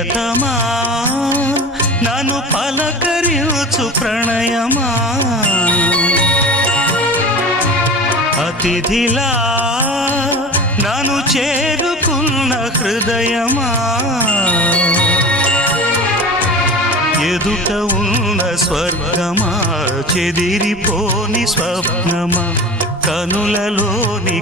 ప్రియతమా నన్ను పలకరించు ప్రణయమా అతిథిలా నన్ను చేరుకున్న హృదయమా ఎదుట ఉన్న స్వర్గమా చెదిరిపోని స్వప్నమా కనులలోని